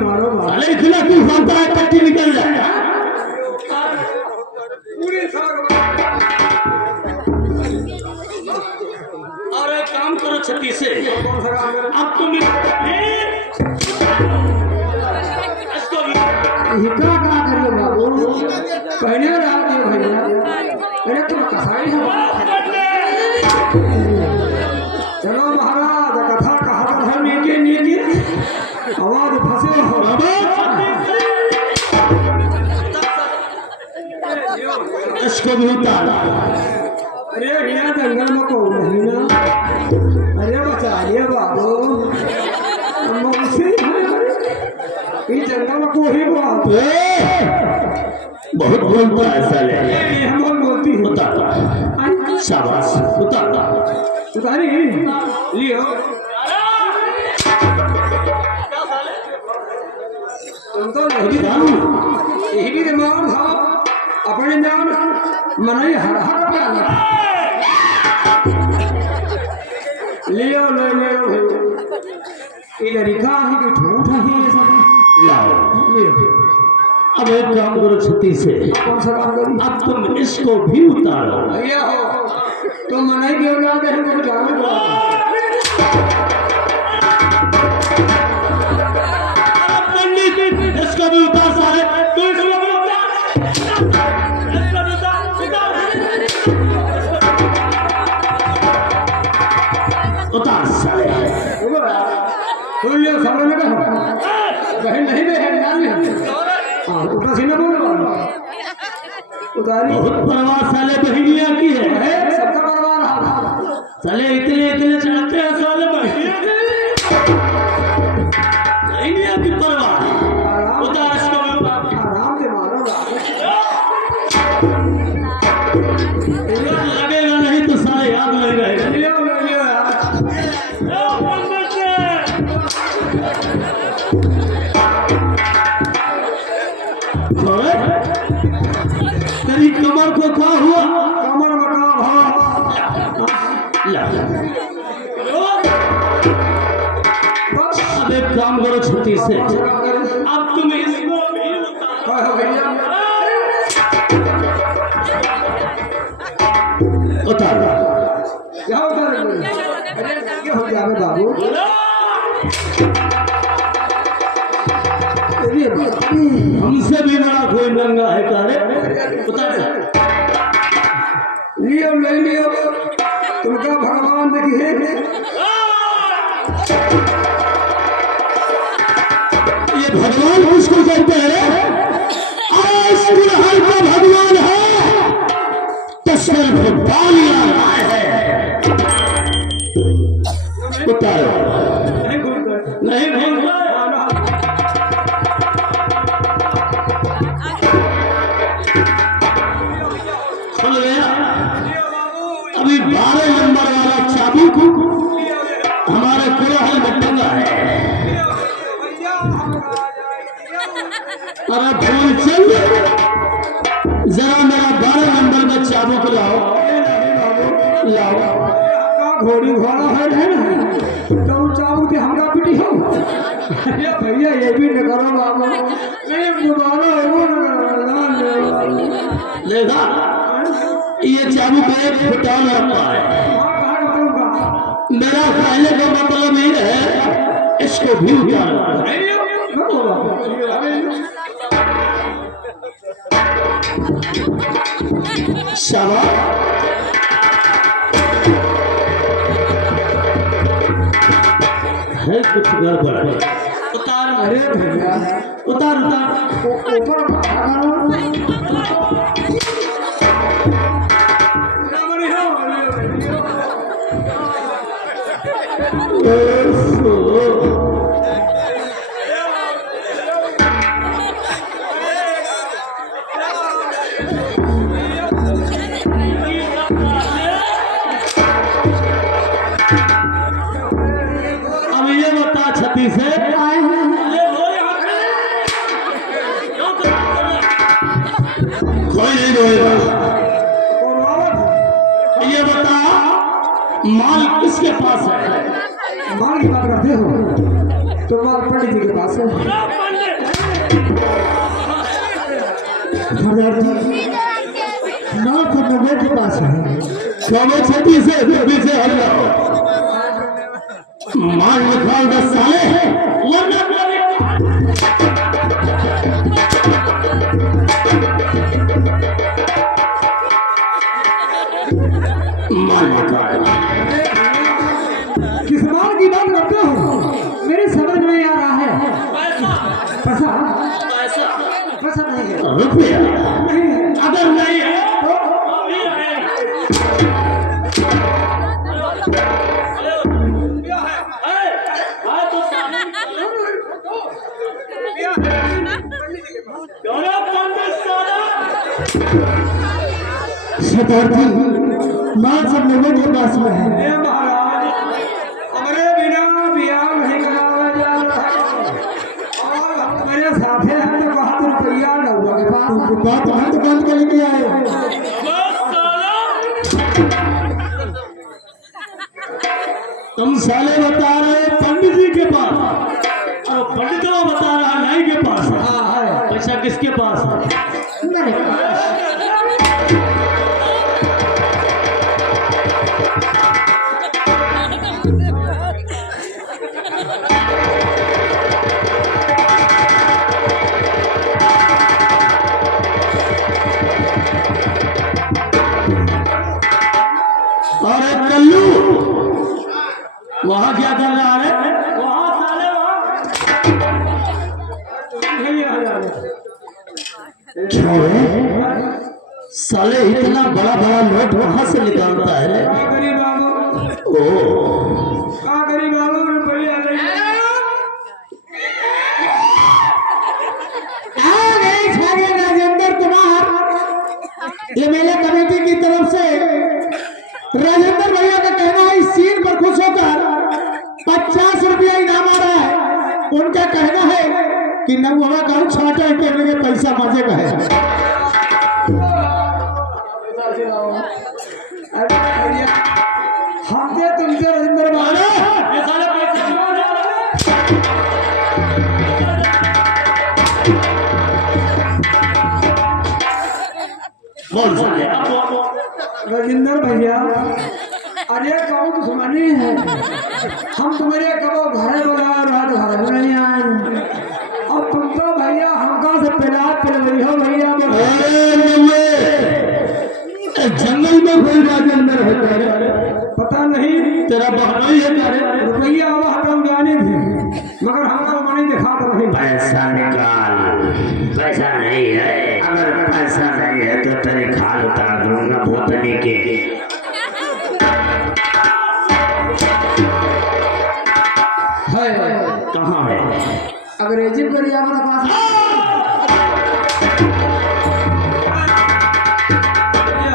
मारो साले इतना क्यों भागता है पट्टी निकल जाए और एक काम करो छत्ती से अब तुम हिकड़ा करा करिए बाबू पहले डाल दिए भैया अरे तुम कसाई हो चलो महाराज कथा कहा है नीचे नीचे आवाज फंसे हो इसको भी उतार अरे यहाँ जंगल में कौन नहीं ना अरे बचाइए बाबू इस जंगल में कोई बहुत बोलता है साले हम बोलती है उतार शाबाश उतार उतारी लियो तुम तो यही दिमाग था अपने नाम मनाई हर हर पे लियो ले ले ये लड़का है कि झूठ है लाओ लियो अब एक काम करो छत्ती से कौन सा काम करूं अब तुम इसको भी उतारो भैया हो तो मनाई क्यों ना दे हमको जाने दो पंडित इसको भी उतार सारे तू इसको भी उतार उतार सारे तो ये सामने में कहा बहन नहीं दे है डाल ले हां ऊपर से ना बोलो उतारी बहुत परवाह साले बहनिया की है सबका परवाह रहा साले इतने चढ़ते हैं साले बहनिया की परवाह उतार इसको भी उतार आराम से मारो लगेगा नहीं तो सारे याद नहीं रहेगा लियो लियो यार तेरी कमर को क्या हुआ कमर मका भाव अब एक काम करो छुट्टी से अब तुम इसको भी उतार क्या उतार क्या हो गया बाबू हमसे भी बड़ा कोई नंगा है तारे उतार लियो ले लियो तुमका भगवान देखिए ये भगवान किसको कहते हैं आज दुल्हन का भगवान है तस्वीर भगवान आए है उतारो नहीं सुन गया अभी 12 नंबर वाला चाबुक हमारे कोलाहल में टंगा है अरे फूलचंद जरा मेरा 12 नंबर में चाबुक लाओ लाओ घोड़ी घोड़ा है ना तो चाबू के हमका पिटी हो अरे भैया ये भी न करो बाबू नहीं दोबारा वो लेगा ये चाबुक एक फुटान रखा है मेरा पहले का मतलब ये है इसको भी उतारना शाबाश है कुछ गड़बड़ उतार अरे भैया उतार ऊपर अब ये बता छत्ती से कोई नहीं रोएगा ये बता माल किसके पास है माल की बात करते हो तो माल पंडित जी के पास है कब छठी से पीछे हट जाओ। मार निकाल 10 साले वरना मार निकाल। किस बात की बात करते हो? मेरी समझ में आ रहा है। पैसा पैसा नहीं है। रुपया नहीं है। अगर नहीं है शतार्थी माल सब लोगों के पास में है। हे महाराज, हमारे बिना ब्याह नहीं कराया जा रहा और हम मेरे साथे हैं तो बहुत रुपया डूबा के पास बात हाथ बांध के लेके आए। तुम साले बता रहे पंडित जी के पास और पंडित बता रहा नाई के पास। हाँ है। पैसा किसके पास है? मेरे पास। अरे कल्लू वहां क्या कर रहा है? वहां साले नहीं आ जा रहा। साले इतना बड़ा बड़ा नोट वहां से निकालता है। का करी बाबू? ओ का करी बाबू? रुपया नहीं। राजेंद्र कुमार, ये मेले कमेटी की तरफ से राजेंद्र भैया का कहना है इस सीन पर खुश होकर 50 रुपया इनाम आ रहा है। उनका कहना है कि नौवा गाँव छाटा करने के पैसा मजे का है। अरे भैया, हम दे तुमसे राजेंद्र बाबू। राजेंद्र भैया, अरे कहो दुश्मनी है। हम तुम्हारे कबो घर बोला रात घर में नहीं आए और तुम तो भैया हमका से पिला पिलवई हो भैया। जंगल में कोई राजेंद्र है? पता नहीं। तेरा बहना ही है क्या रे? रुपया अब हम जाने थे मगर हमको मनी दिखा तो नहीं। पैसा निकाल। पैसा नहीं है? अगर पैसा नहीं है तो तेरे खाल उतार दूंगा भूतनी के। है कहाँ है? अंग्रेजी करिए हमारे पास।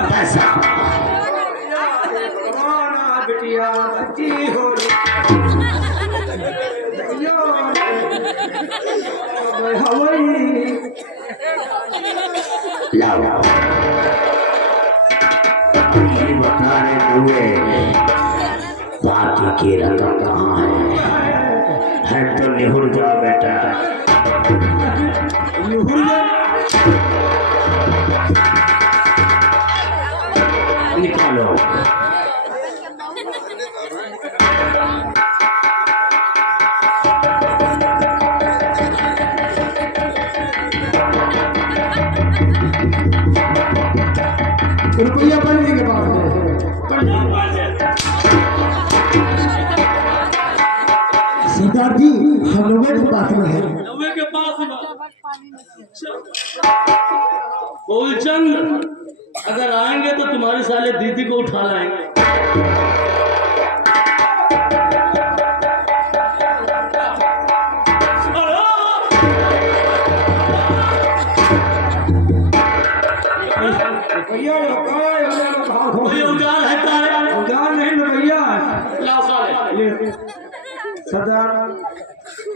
पैसा बिटिया बच्ची हो हवाई लाओ। ये बता रहे हुए बाकी की रकम कहाँ है तो निहुर जाओ बेटा। निकालो। रुपया पंडित जी के पास है। सिद्धार्थ जी हम लोगों के पास में है। बोलचंद अगर आएंगे तो तुम्हारे साले दीदी को उठा लाएंगे। भैया उजान है तारे उजान नहीं ना भैया। लाओ साले। सरदार,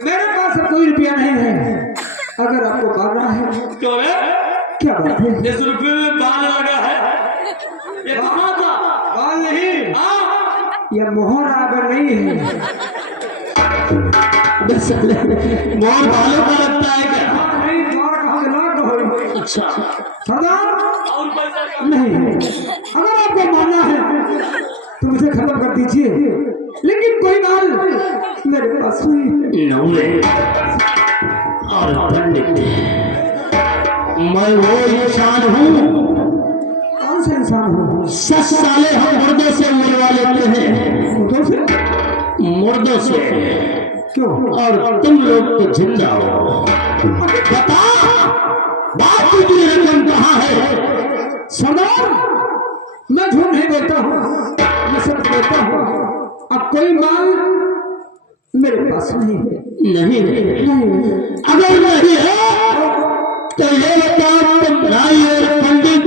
मेरे पास कोई रुपया नहीं है। अगर आपको करना है। क्यों है? क्या बात है? इस रुपये में बाल लगा है। ये कहाँ था? बाल नहीं। हाँ यह मोहर अगर नहीं है। मोर बालों का लगता है क्या? नहीं द्वार कहाँ से लाग हो। अच्छा सरदार और पैसा नहीं। अगर आपको मानना है दीजिए, लेकिन कोई माल मेरे पास नहीं। नौले और पंडित, मैं वो इंसान हूँ। कौन सा इंसान हो? 7 साले हम मुर्दों से मरवा लेते हैं, मुर्दों से? मुर्दों से। क्यों? और तुम लोग तो जिंदा हो। बता, बाप की रकम कहाँ है? सरदार, मैं झूठ नहीं बोलता हूँ, मैं सच बोलता हूँ। अब कोई माल मेरे पास नहीं है। नहीं नहीं। अगर नहीं है तो ये बताओ, तुम राय और पंडित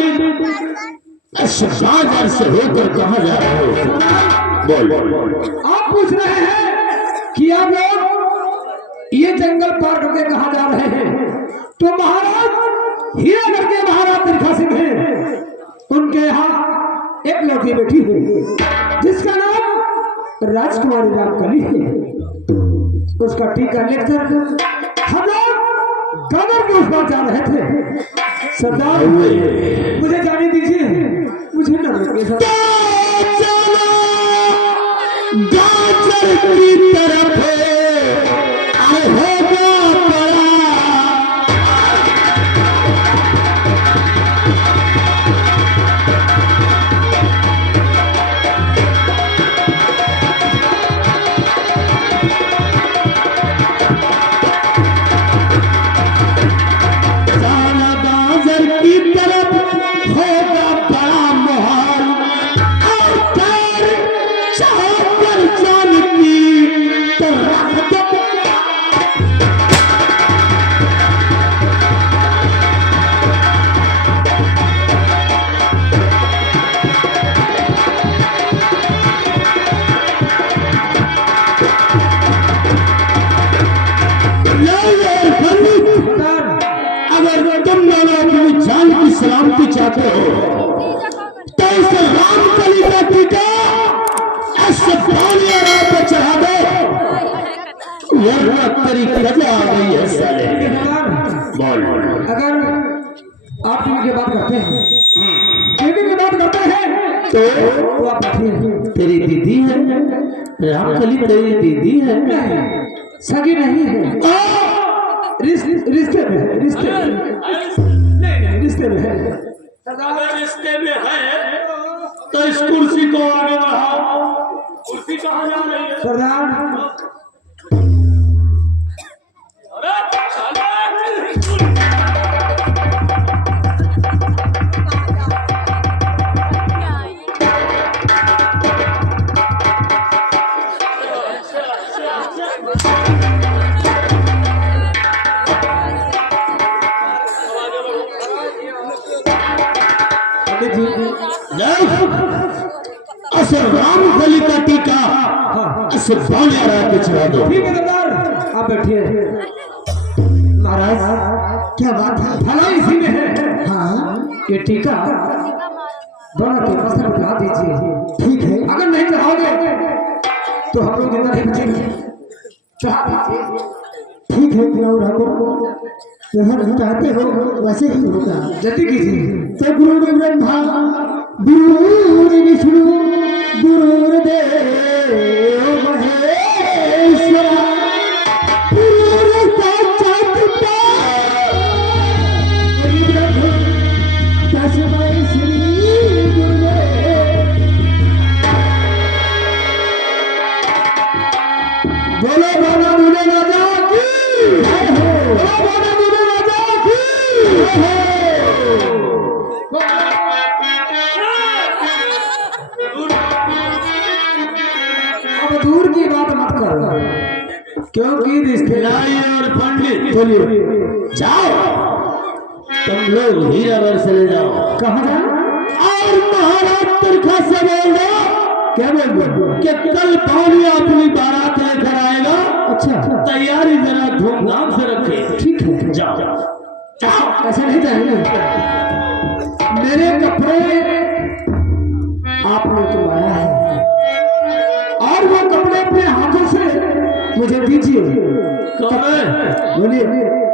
बाजार से होकर कहाँ जा रहे हो? बोल। आप पूछ रहे हैं कि आप लोग ये जंगल पार करके कहाँ जा रहे हैं? तो महाराज हीरानगर के महाराज तिरखा सिंह हैं, उनके यहाँ एक लड़की बैठी है जिसका नाम राजकुमारी रामकली है। उसका टीका लेकर हम लोग गदर के उस पार जा रहे थे। सरदार, मुझे जाने दीजिए, मुझे न रोकिए सरदार। गाजर की तरफ होगा बड़ा, जाना गाजर की तरफ होगा बड़ा मोहल, और कर चाहकर जानती तो रख दो। अगर तुम दोनों अपनी जान की सलामती चाहते हो तो इस रामकली का टीका ऐसे पानी पे चढ़ा दो, वरना तेरी कजा आ गई है साले। बोल। अगर आप टीवी की बात करते हैं, टीवी की बात करते हैं तो आप बैठिए। तेरी दीदी है रामकली, तेरी दीदी है? नहीं, सगी नहीं है। रिश्ते में है, रिश्ते में। नहीं, रिश्ते में है। अगर रिश्ते में है तो इस कुर्सी को आगे बढ़ाओ। कुर्सी कहाँ जा रही है? सरदार, असर रामकली का टीका असर पानी पे चढ़ा दो। ठीक है सरदार, आप बैठिए। महाराज, क्या बात है? भला इसी में है। हाँ, ये टीका दोनों के पास बता दीजिए। ठीक है, अगर नहीं चढ़ाओगे तो हम लोग जिंदा नहीं बचेंगे। चढ़ा दीजिए। ठीक है, जैसा चाहते हो वैसे ही होगा। जल्दी कीजिए। तो गुरु ब्रह्मा गुरु विष्णु गुरुदेव महेश्वरा गुरु साक्षात तस्मै श्री गुरुदेव। बोलो बोलो बोलो राजा की जय हो। बोलो बोलो राजा की जय हो। दूर की बात मत करो, क्योंकि रिश्तेदारी और पंडित। बोलिए। जाओ तुम लोग हीरानगर से ले जाओ। कहाँ जाओ? और महाराज तिरखा से बोल दो क्या बोल दो? कि कल पानी अपनी बारात लेकर आएगा। अच्छा, तैयारी जरा धूमधाम से रखे। ठीक है, जाओ जाओ। ऐसा नहीं चाहिए। मेरे कपड़े आपने चुराया है और वो कपड़े अपने हाथों से मुझे दीजिए। कपड़े? बोलिए।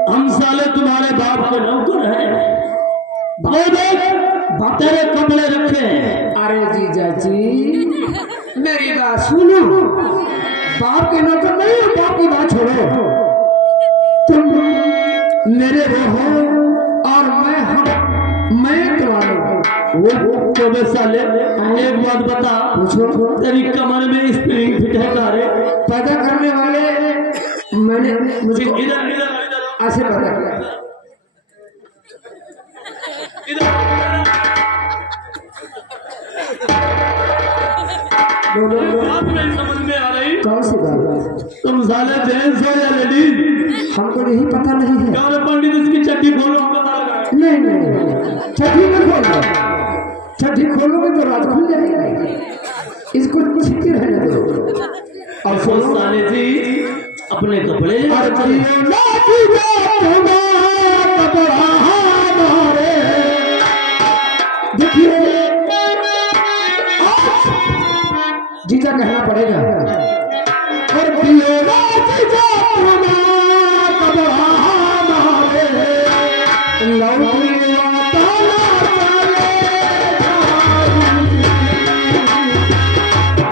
हम साले तुम्हारे बाप के नौकर हैं। वो देख तेरे कपड़े रखे हैं। अरे जीजा जी, मेरी बात सुनो, बाप के नौकर नहीं हो, बाप की बात छोड़ो। तुम मेरे वो हो और मैं तुम्हारे वो तो साले एक बात बता, पूछो। तेरी कमर में स्प्रिंग फिट है का रे? पैदा करने वाले मैंने मुझे इधर इधर इधर ऐसे पैदा किया। बोलो बात नहीं समझ में आ रही। कौन सी बात? तुम साले जेंट्स हो या लेडीज? हमको यही पता नहीं है। क्या रे पंडित, इसकी चड्डी खोलो, हम पता लगाए। नहीं, छठी में खोलो, छठी खोलोगे तो रात खुल जाएगी। इसको छिपके रहने दो। और सुनो साले जी, अपने कपड़े ले और चलिए। देखिए जीजा कहना पड़ेगा। और पियोला जीजा तुम्हारा कबरा हमारे लौटिया ताला चले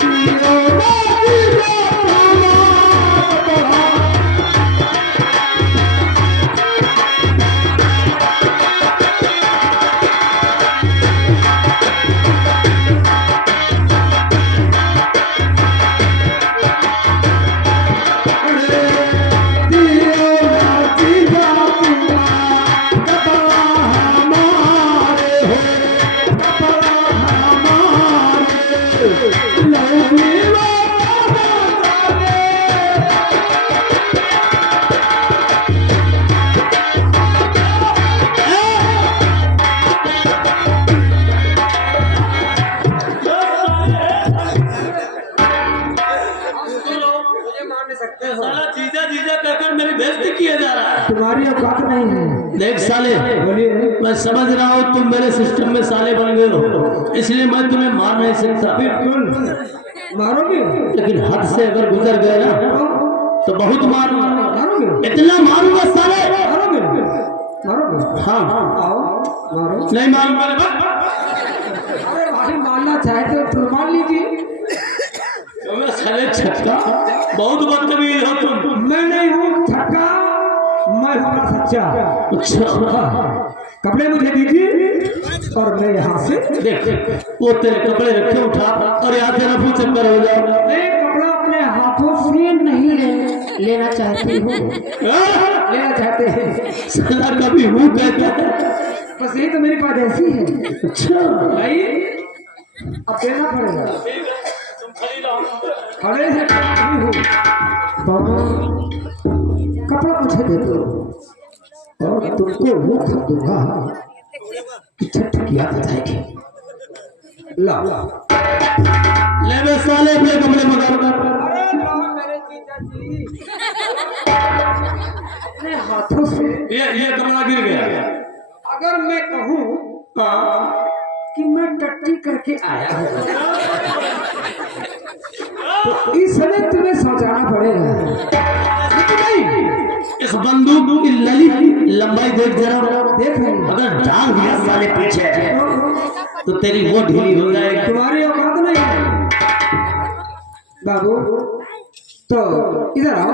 पियोला जीजा तुम्हारा कबरा। साला जीजा जीजा कहकर मेरी बेइज्जती किया जा रहा है। तुम्हारी औकात नहीं है। देख साले, बोलिए। मैं समझ रहा हूँ तुम मेरे सिस्टम में साले बन गए हो, इसलिए मैं तुम्हें मार नहीं सकता। बिल्कुल मारोगे, लेकिन हद से अगर गुजर गए ना तो बहुत मारूंगा, मारोगे, इतना मारूंगा साले। मारोगे, मारोगे। हाँ आओ मारो। नहीं मारूंगा। अरे भाई मारना चाहते हो तो मान लीजिए। तुम्हें साले छक्का, बहुत बदतमीज हो तुम। मैं नहीं हूँ छक्का, मैं हूँ सच्चा। अच्छा कपड़े मुझे दीजिए और मैं यहाँ से देख, वो तेरे कपड़े रखे उठा और यहाँ तेरा फुल चक्कर हो जाओ। मैं कपड़ा अपने हाथों से नहीं लेना चाहती हूँ, लेना चाहते हैं। साला कभी हूँ कहता है। बस यही तो मेरी पैदाइशी है। अच्छा भाई अब देना पड़ेगा। खड़े से खड़ी हूँ बाबा, कपड़ा मुझे दे दो और तुमको वो खा दूंगा कि छठ की आदत है। ला ले बे साले अपने कपड़े मगर। अरे ला मेरे जीजा जी, अपने हाथों से। ये कपड़ा गिर गया। अगर मैं कहूँ कि मैं टट्टी करके आया हूँ तो इस समय तुम्हें सोचाना पड़ेगा। लेकिन नहीं, इस बंदूक की लली लंबाई देख जरा, देख रहे हैं। अगर डाल दिया साले पीछे तो तेरी वो ढीली हो जाएगी। तुम्हारी औकात नहीं है बाबू, तो इधर आओ।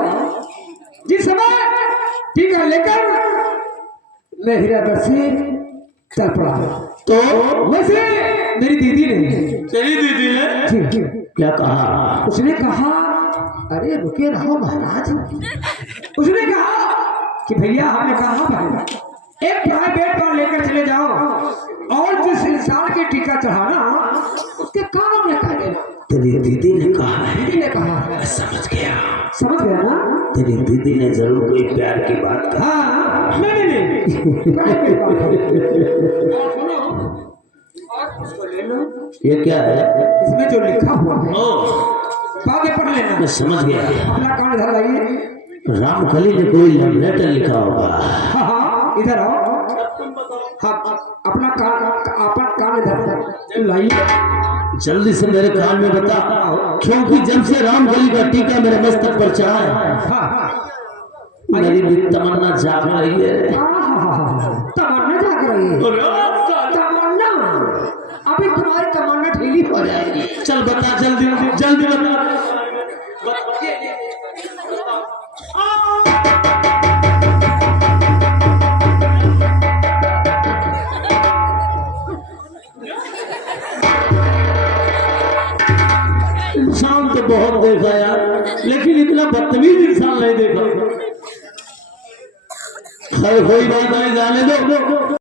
जिस समय टीका लेकर मैं हीरापुर से चल पड़ा तो वैसे मेरी दीदी ने, तेरी दीदी ने जी, क्या कहा? उसने कहा अरे रुके रहो महाराज। उसने कहा कि भैया हमने कहा भाई एक प्राइवेट पर लेकर चले जाओ और जिस इंसान के टीका चढ़ाना उसके काम में कर देना। तेरी दीदी ने कहा है? दीदी ने कहा। समझ गया, समझ गया ना? तेरी दीदी ने जरूर कोई प्यार की बात कहा। हाँ नहीं और उसको ले लो। ये क्या है? इसमें जो लिखा हुआ है ओ बातें पढ़ लेना। मैं समझ गया, अपना कान इधर लाइए। रामकली ने कोई लव लेटर लिखा होगा। हाँ हाँ इधर आओ। हाँ अपना कान इधर लाइए। जल्दी से मेरे कान में बता, क्योंकि जब से रामकली का टीका मेरे मस्तक पर चढ़ा है हाँ मेरी भी तमन्ना जाग रही है। तमन्ना जाग रही है। तमन्ना अभी तुम्हारी तमन्ना ढीली हो जाएगी। चल बता जल्दी जल्दी। जल्दी बता। इंसान तो बहुत देखा यार, लेकिन इतना बदतमीज इंसान नहीं देखा। खैर कोई बात नहीं, जाने दो।